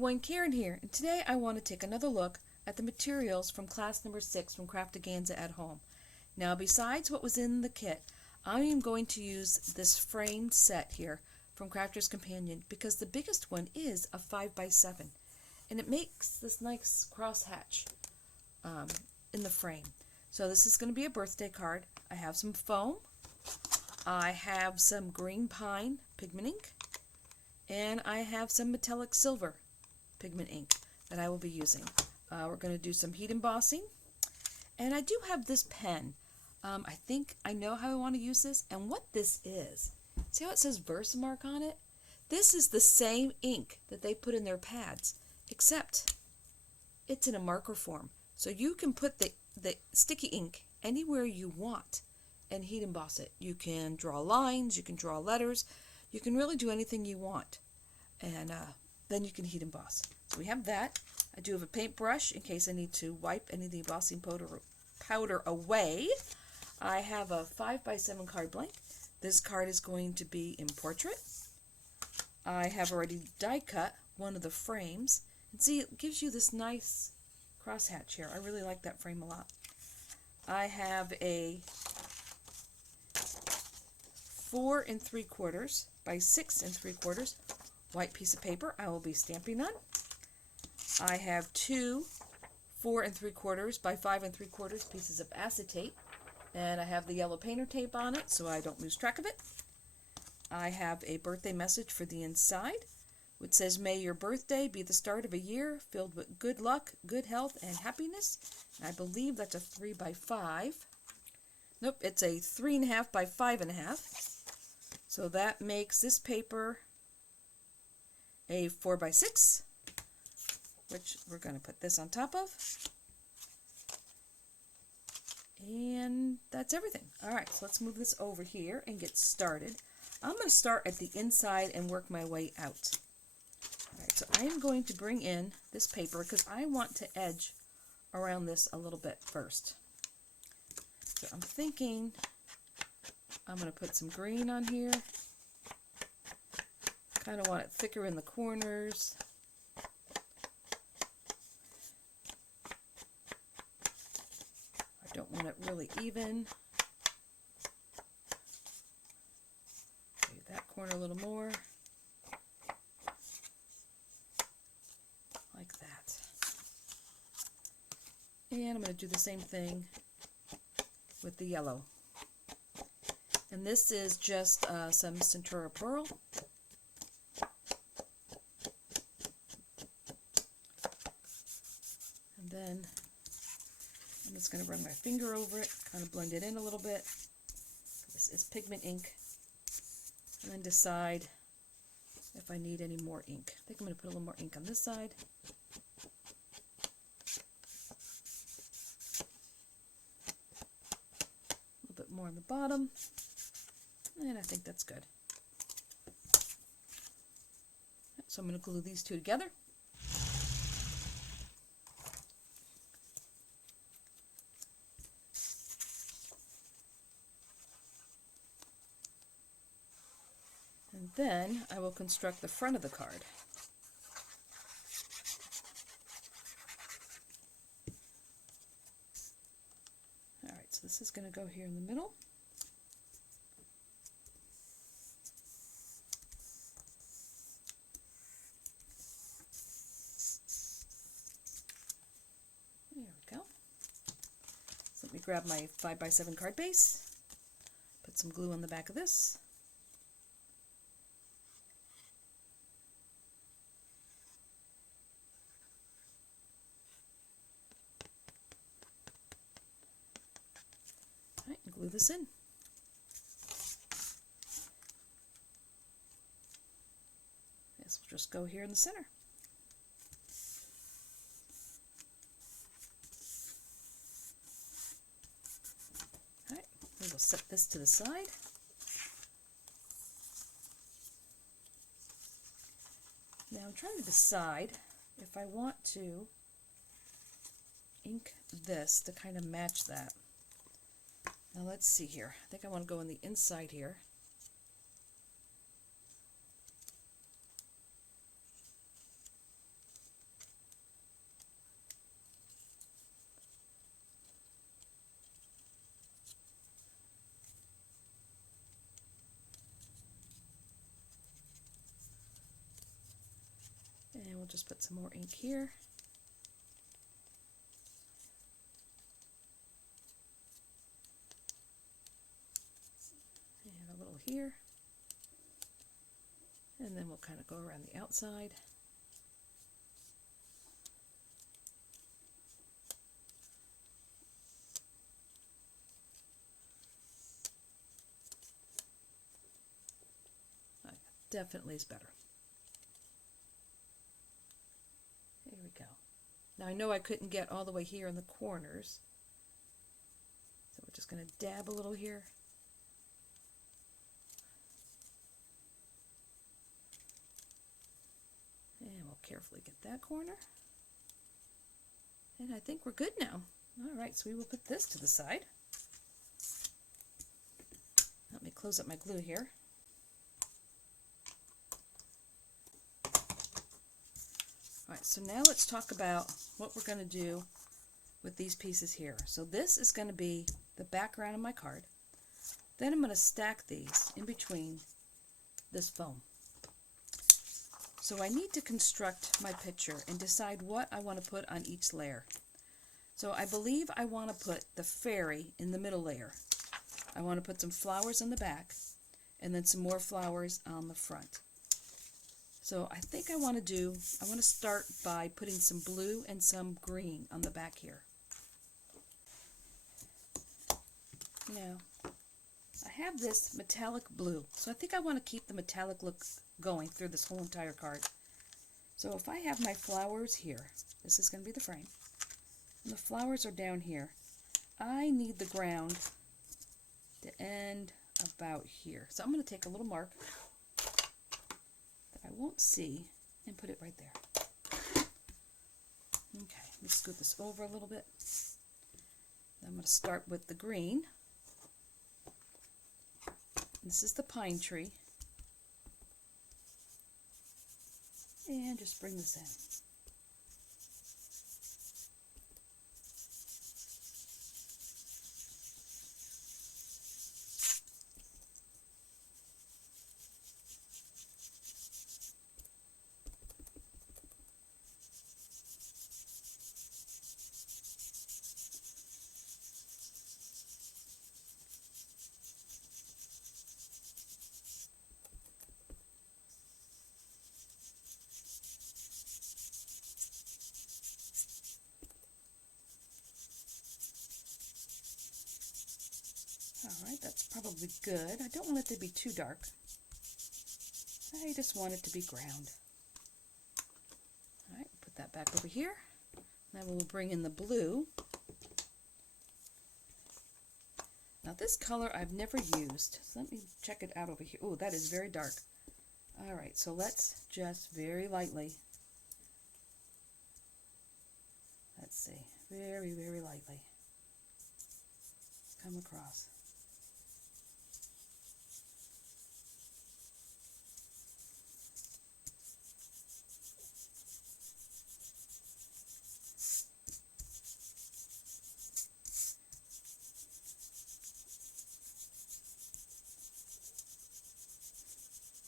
everyone, Karen here, and today I want to take another look at the materials from class number 6 from Craftaganza at home. Now, besides what was in the kit, I am going to use this framed set here from Crafter's Companion because the biggest one is a 5x7, and it makes this nice crosshatch in the frame. So this is going to be a birthday card. I have some foam, I have some green pine pigment ink, and I have some metallic silver pigment ink that I will be using. We're going to do some heat embossing, and I do have this pen. I think I know how I want to use this, and what this is. See how it says Versamark on it? This is the same ink that they put in their pads, except it's in a marker form. So you can put the sticky ink anywhere you want and heat emboss it. You can draw lines, you can draw letters, you can really do anything you want, and then you can heat emboss. So we have that. I do have a paintbrush in case I need to wipe any of the embossing powder away. I have a 5x7 card blank. This card is going to be in portrait. I have already die cut one of the frames. And see, it gives you this nice crosshatch here. I really like that frame a lot. I have a 4 3/4 by 6 3/4 white piece of paper I will be stamping on. I have 2 4 3/4 by 5 3/4 pieces of acetate, and I have the yellow painter tape on it so I don't lose track of it. I have a birthday message for the inside, which says, "May your birthday be the start of a year filled with good luck, good health, and happiness." And I believe that's a 3x5. Nope, it's a 3.5 by 5.5. So that makes this paper a 4x6, which we're going to put this on top of. And that's everything. Alright, so let's move this over here and get started. I'm going to start at the inside and work my way out. Alright, so I am going to bring in this paper because I want to edge around this a little bit first. So I'm thinking I'm going to put some green on here. Kind of want it thicker in the corners. I don't want it really even. Maybe that corner a little more. Like that. And I'm going to do the same thing with the yellow. And this is just some Centura Pearl. And then I'm just going to run my finger over it, kind of blend it in a little bit. This is pigment ink. And then decide if I need any more ink. I think I'm going to put a little more ink on this side. A little bit more on the bottom. And I think that's good. So I'm going to glue these two together. And then I will construct the front of the card. Alright, so this is going to go here in the middle. There we go. So let me grab my 5x7 card base, put some glue on the back of this. All right, and glue this in. This will just go here in the center. We will set this to the side. Now I'm trying to decide if I want to ink this to kind of match that. Now let's see here. I think I want to go on the inside here. And we'll just put some more ink here. And a little here. And then we'll kind of go around the outside. Definitely is better. There we go. Now I know I couldn't get all the way here in the corners, so we're just going to dab a little here. And we'll carefully get that corner. And I think we're good now. All right, so we will put this to the side. Let me close up my glue here. Alright, so now let's talk about what we're going to do with these pieces here. So this is going to be the background of my card. Then I'm going to stack these in between this foam. So I need to construct my picture and decide what I want to put on each layer. So I believe I want to put the fairy in the middle layer. I want to put some flowers on the back and then some more flowers on the front. So I think I want to start by putting some blue and some green on the back here. Now, I have this metallic blue, so I think I want to keep the metallic look going through this whole entire card. So if I have my flowers here, this is going to be the frame, and the flowers are down here, I need the ground to end about here. So I'm going to take a little mark I won't see and put it right there. Okay, let me scoot this over a little bit. I'm going to start with the green. This is the pine tree. And just bring this in. Alright, that's probably good. I don't want it to be too dark. I just want it to be ground. Alright, put that back over here. Now we'll bring in the blue. Now this color I've never used, so let me check it out over here. Oh, that is very dark. Alright, so let's just very lightly, let's see, very, very lightly come across.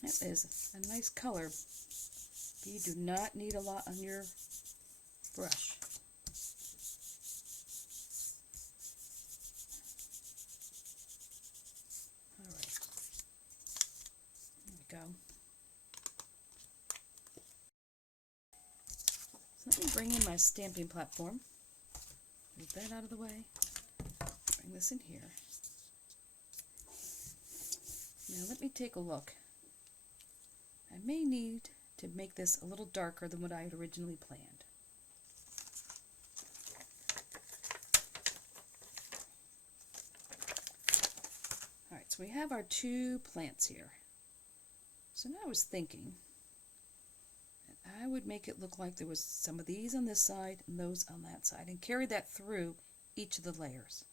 That is a nice color, but you do not need a lot on your brush. Alright, there we go. So let me bring in my stamping platform. Move that out of the way. Bring this in here. Now let me take a look. I may need to make this a little darker than what I had originally planned. Alright, so we have our two plants here. So now I was thinking that I would make it look like there was some of these on this side and those on that side, and carry that through each of the layers.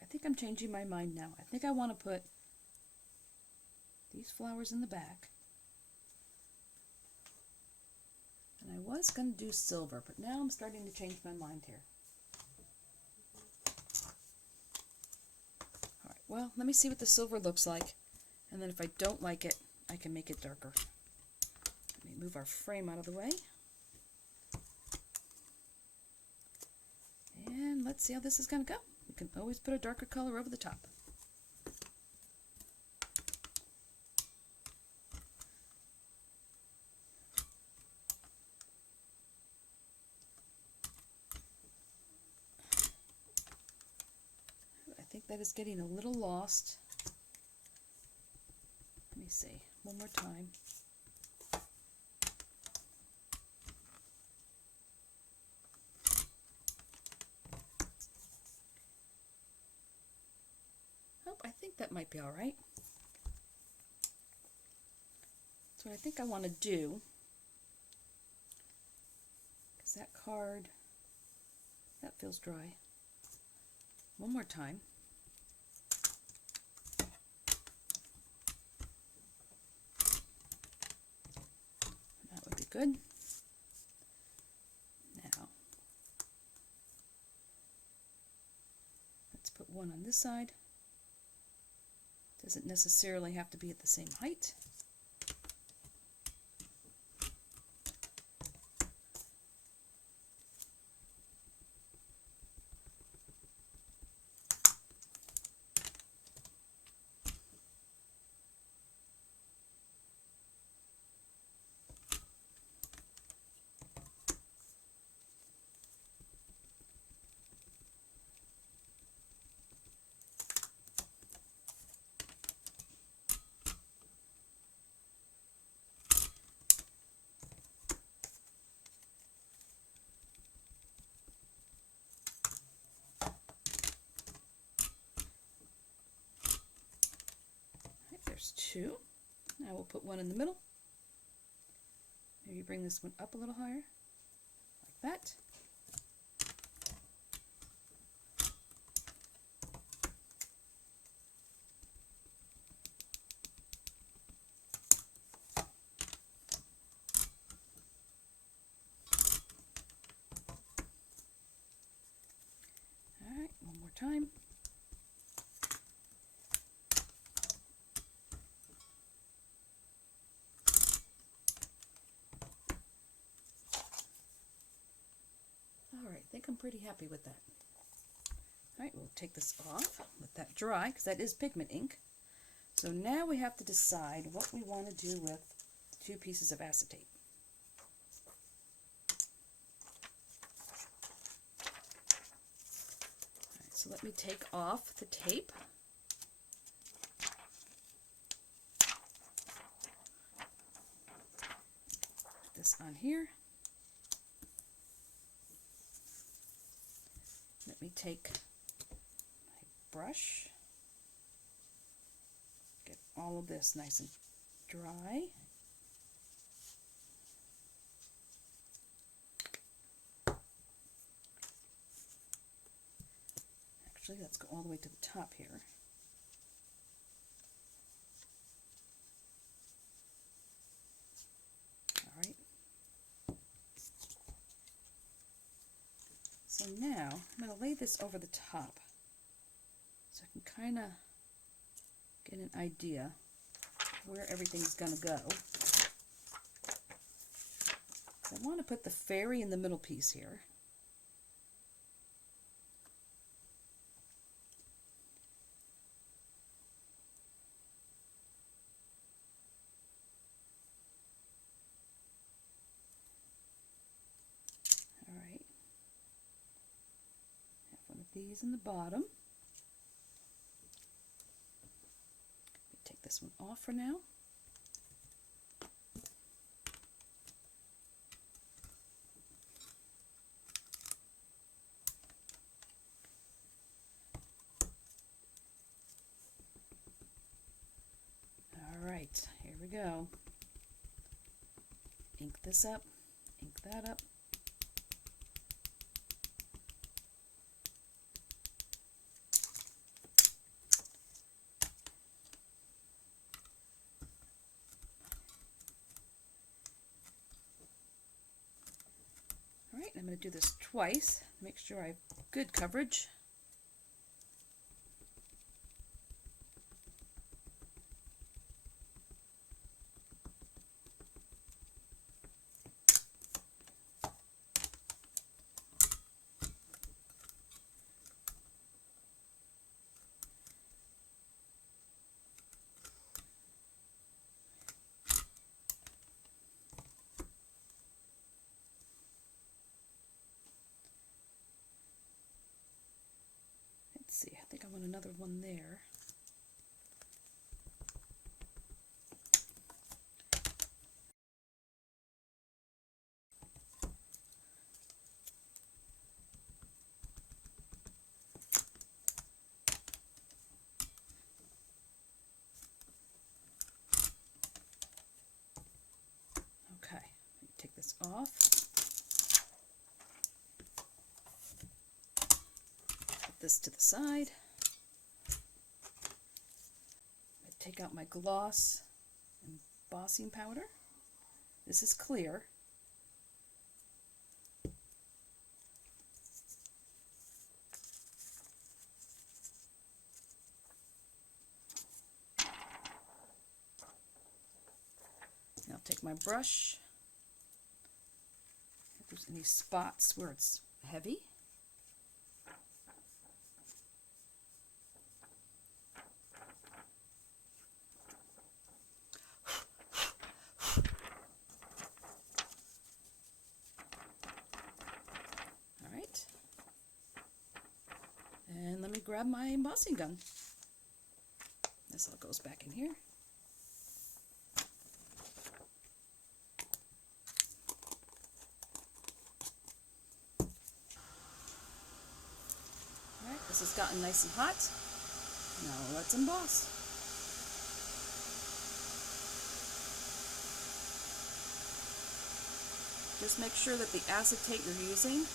I think I'm changing my mind now. I think I want to put these flowers in the back. And I was going to do silver, but now I'm starting to change my mind here. Alright, well, let me see what the silver looks like. And then if I don't like it, I can make it darker. Let me move our frame out of the way. And let's see how this is going to go. You can always put a darker color over the top. I think that is getting a little lost. Let me see, one more time. I think that might be all right. So what I think I want to do, because that card, that feels dry. One more time. That would be good. Now, let's put one on this side. Doesn't necessarily have to be at the same height. There's two. Now we'll put one in the middle. Maybe bring this one up a little higher, like that. All right, one more time. I think I'm pretty happy with that. All right, we'll take this off, let that dry, because that is pigment ink. So now we have to decide what we want to do with the 2 pieces of acetate. All right, so let me take off the tape. Put this on here. Let me take my brush, get all of this nice and dry. Actually, let's go all the way to the top here. All right. So now I'm going to lay this over the top so I can kind of get an idea where everything's going to go. I want to put the fairy in the middle piece here. These in the bottom. Take this one off for now. All right, here we go. Ink this up, ink that up. Alright, I'm going to do this twice, make sure I have good coverage. see, I think I want another one there. Okay, take this off. Put this to the side. I take out my gloss embossing powder. This is clear. Now I'll take my brush. If there's any spots where it's heavy, all right. And let me grab my embossing gun. This all goes back in here. This has gotten nice and hot. Now let's emboss. Just make sure that the acetate you're using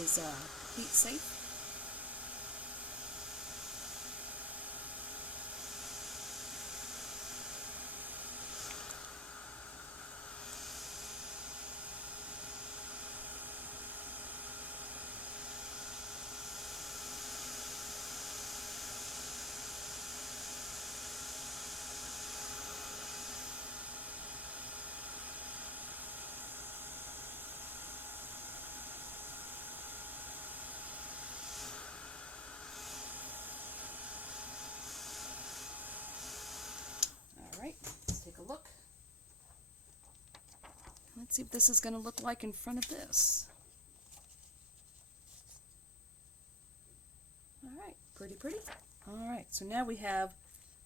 is heat safe. Alright, let's take a look. Let's see what this is going to look like in front of this. Alright, pretty. Alright, so now we have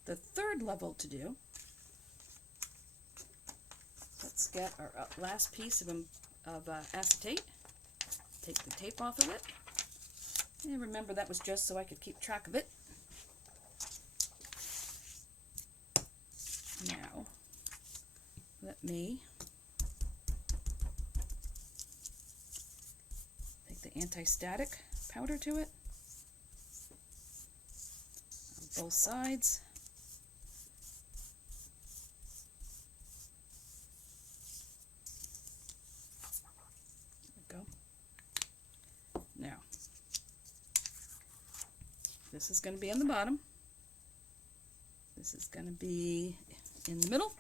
the third level to do. Let's get our last piece of acetate. Take the tape off of it. And remember, that was just so I could keep track of it. Now, let me take the anti-static powder to it on both sides. There we go. Now, this is going to be on the bottom. This is going to be in the middle,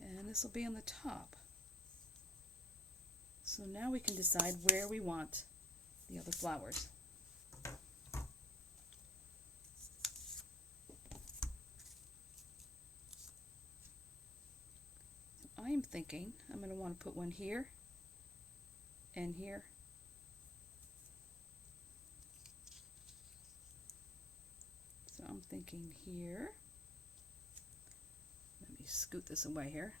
and this will be on the top. So now we can decide where we want the other flowers. So I am thinking I'm going to want to put one here and here. So I'm thinking here. Let me scoot this away here.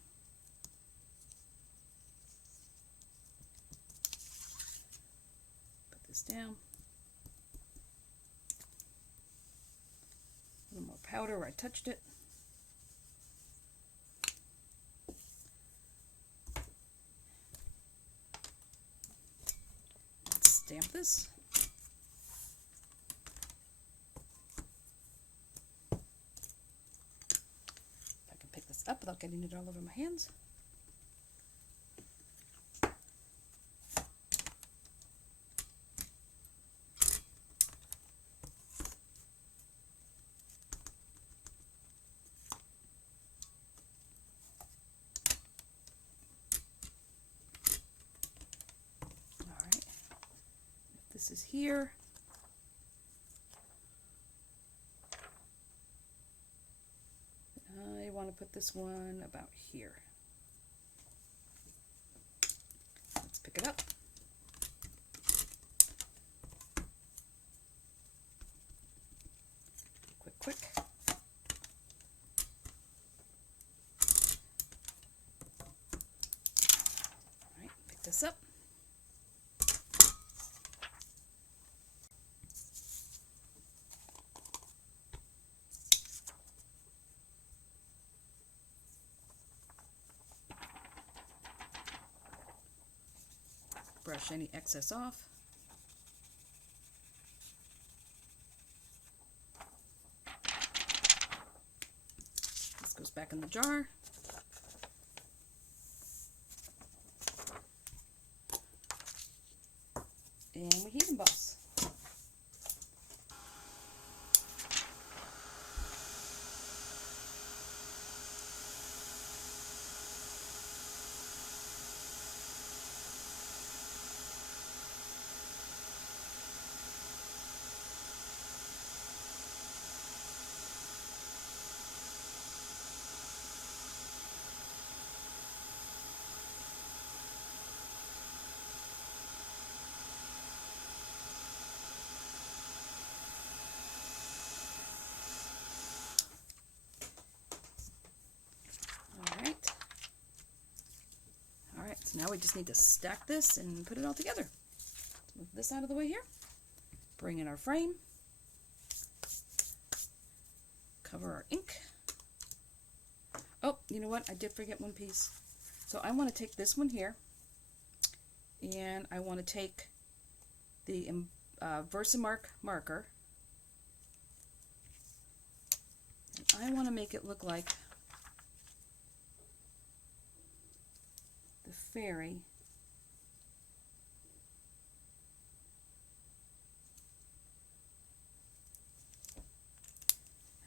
Put this down. A little more powder where I touched it. Let's stamp this. Up without getting it all over my hands. All right. If this is here, I want to put this one about here. Let's pick it up. this up. Brush any excess off. This goes back in the jar. And we heat emboss. So now we just need to stack this and put it all together. Move this out of the way here. Bring in our frame. Cover our ink. Oh, you know what? I did forget one piece. So I want to take this one here, and I want to take the Versamark marker, and I want to make it look like the fairy.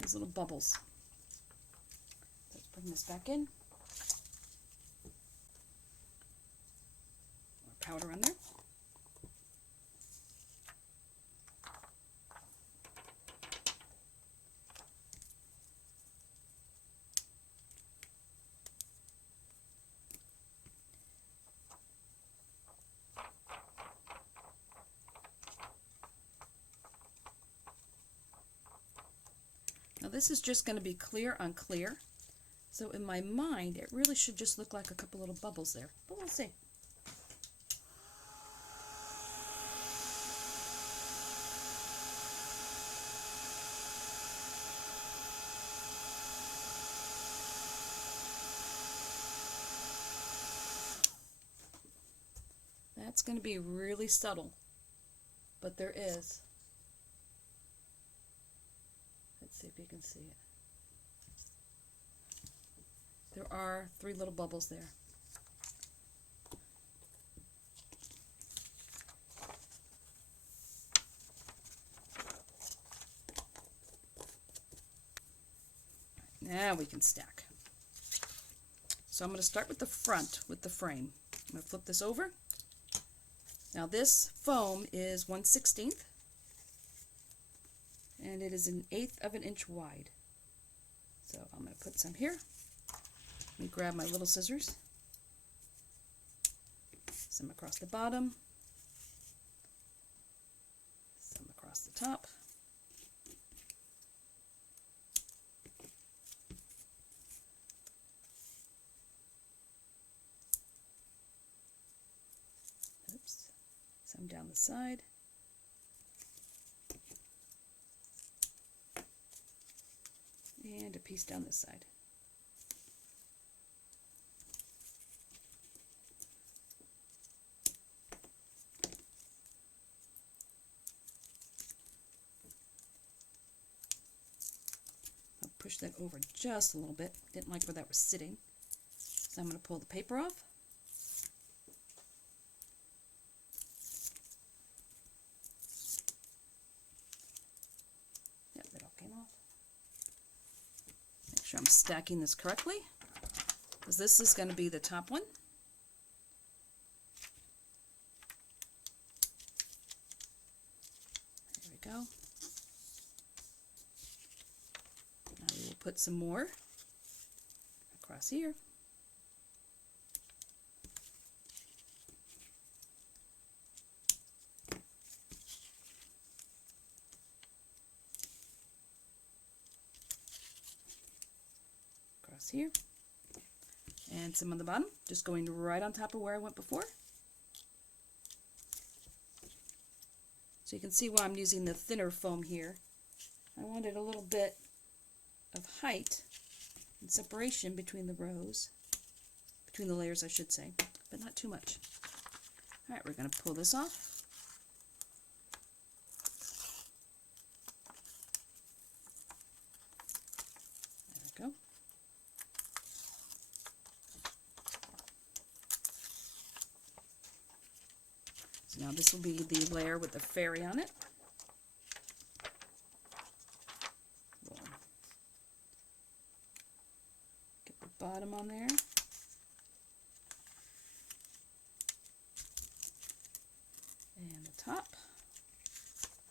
Has little bubbles. Let's bring this back in. More powder on there. Now this is just going to be clear on clear, so in my mind it really should just look like a couple little bubbles there, but we'll see. That's going to be really subtle, but there is. Let's see if you can see it. There are 3 little bubbles there. Now we can stack. So I'm going to start with the front with the frame. I'm going to flip this over. Now this foam is 1/16, and it is 1/8 of an inch wide. So I'm going to put some here. Let me grab my little scissors. Some across the bottom. Some across the top. Oops. Some down the side. And a piece down this side. I'll push that over just a little bit. Didn't like where that was sitting. So I'm going to pull the paper off. Yep, it all came off. Make sure I'm stacking this correctly, because this is going to be the top one. There we go. Now we will put some more across here. Here, and some on the bottom, just going right on top of where I went before. So you can see why I'm using the thinner foam here. I wanted a little bit of height and separation between the rows, between the layers I should say, but not too much. Alright, we're going to pull this off. There we go. So now this will be the layer with the fairy on it. We'll get the bottom on there. And the top.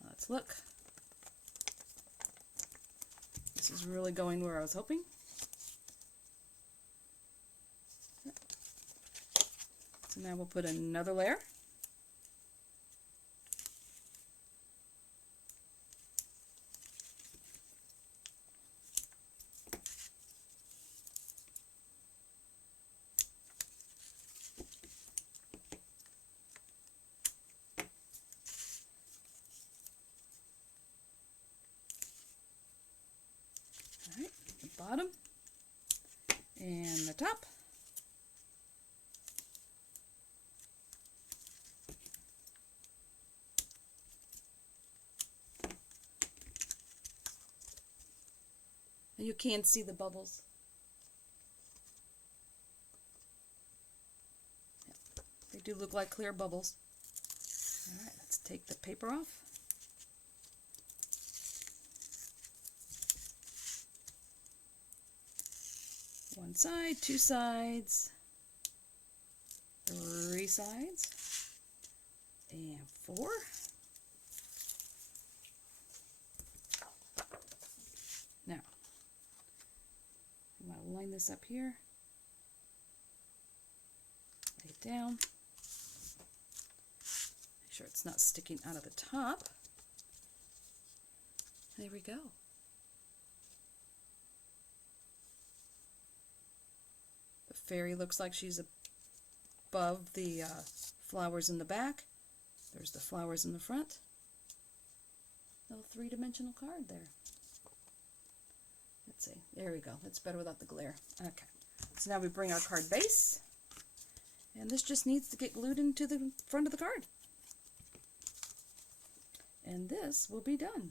Let's look. This is really going where I was hoping. So now we'll put another layer. Alright, the bottom and the top. And you can see the bubbles. Yep, they do look like clear bubbles. Alright, let's take the paper off. One side, two sides, three sides, and four. Now, I'm going to line this up here, lay it down, make sure it's not sticking out of the top. There we go. Fairy looks like she's above the flowers in the back. There's the flowers in the front. Little three-dimensional card there. Let's see. There we go. That's better without the glare. Okay. So now we bring our card base. And this just needs to get glued into the front of the card. And this will be done.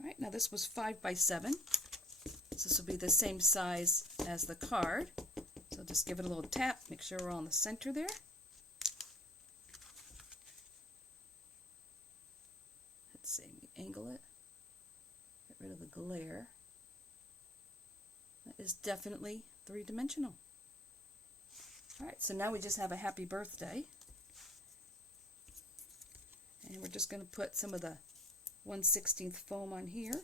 Alright, now this was 5 by 7, so this will be the same size as the card. So just give it a little tap, make sure we're on the center there. Let's see, angle it, get rid of the glare. That is definitely three-dimensional. Alright, so now we just have a happy birthday. And we're just going to put some of the 1/16 foam on here.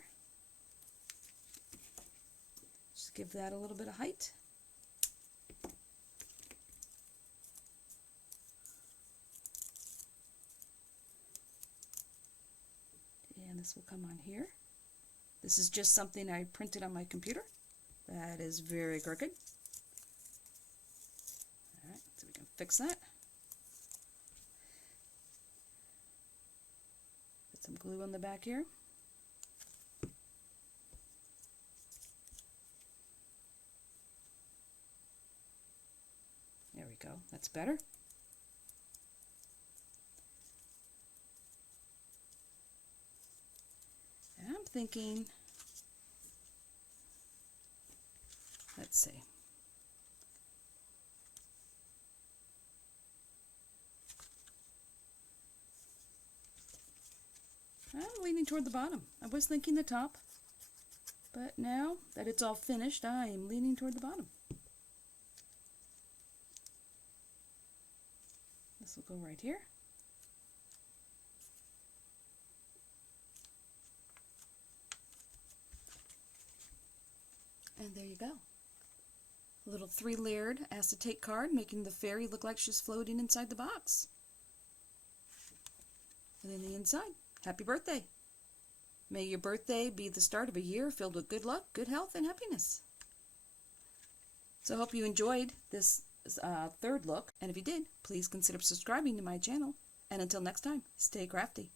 Just give that a little bit of height. And this will come on here. This is just something I printed on my computer. That is very crooked. Alright, so we can fix that. Some glue on the back here. There we go. That's better. And I'm thinking, let's see. I'm leaning toward the bottom. I was thinking the top, but now that it's all finished, I am leaning toward the bottom. This will go right here. And there you go. A little 3-layered acetate card, making the fairy look like she's floating inside the box. And then the inside, happy birthday. May your birthday be the start of a year filled with good luck, good health, and happiness. So I hope you enjoyed this third look, and if you did, please consider subscribing to my channel. And until next time, stay crafty.